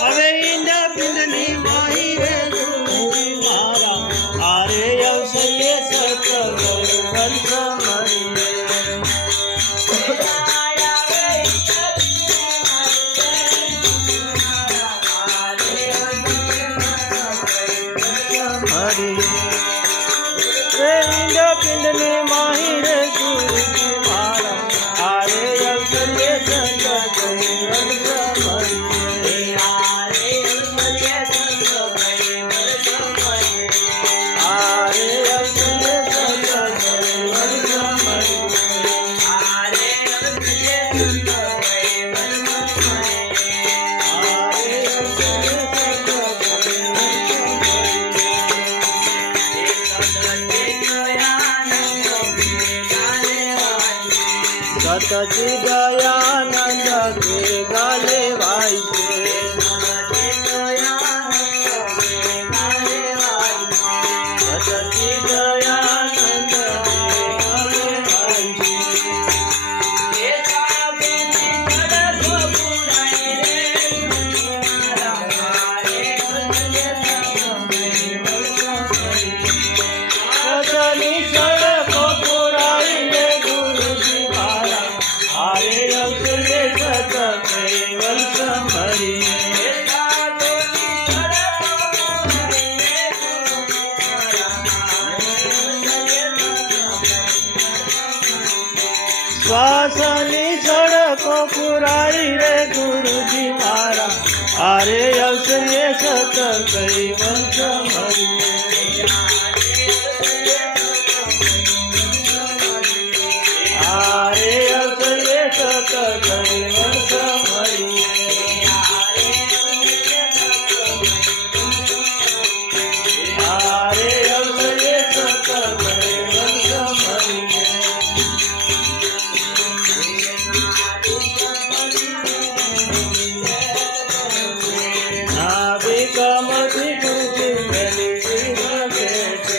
હવે ઈંડા પિંડની માહી રે ગુરુજી મારા આરે અવસરે સતગુરુ વંશ મળીએ પિંડની માહી રે ગુરુજી મારા આરે અવસરે સતગુરુ વંશ મળીએ આરે અવસરે સતજી દયાનંદ કે ગાલે વાય છે સતજી દયાનંદ કે ગાલે વાય શ્વાસની સડકો પુરાણી રે ગુરુજી મારા આરે અવસરે સત કઈ વંશ મળીએ આરે અવસરે સત કઈ વંશ મળીએ આરે અવસરે સત કઈ વંશ મળીએ કમથી ગુરુજી મેલી જીવને છે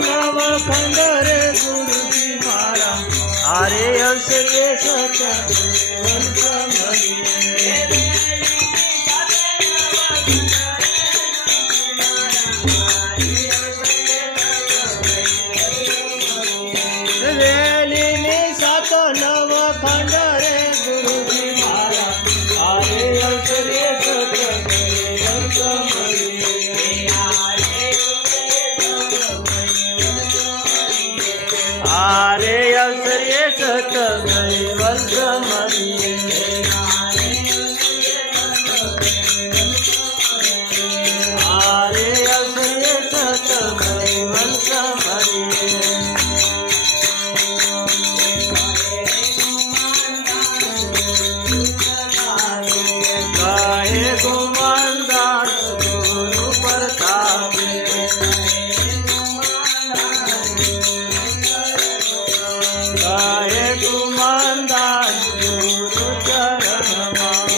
નવ ખંડ રે ગુરુજી મારા આરે અવસરે સતગુરુ વંશ મળીએ વેલીની સાત નવ ખંડ રે ગુરુજી મારા આરે અવસરે સતગુરુ વંશ મળીએ આરે અવસરે સતગુરુ વંશ મળીએ આરે અવસરે સતગુરુ વંશ મળીએ ગાહે ગુમાનદાસ ગુરુ પ્રતાપે ગાહે ગુમાનદાસ ગુરુ ચરણમાં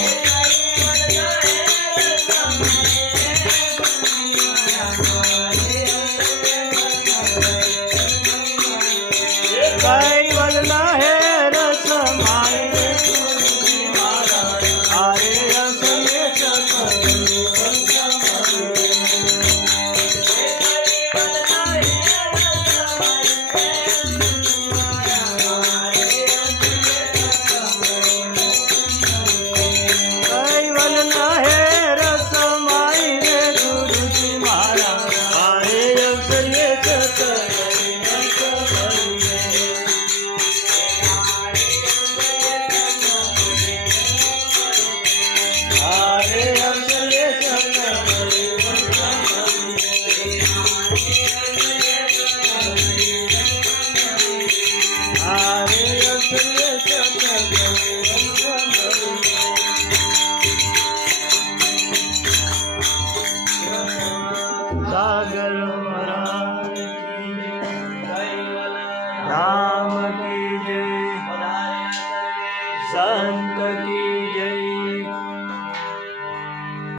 કૈવલના હે રસ માય ગુરુજી મારા આરે અવસરે સતગુરુ વંશ કૈવલના હે રસ માય રે ગુરુજી મારા આરે અવસરે સતગુરુ વંશ મળીએ આરે અવસરે સતગુરુ વંશ મળીએ આરે અવસરે સતગુરુ વંશ મળીએ સાગર મરા संत की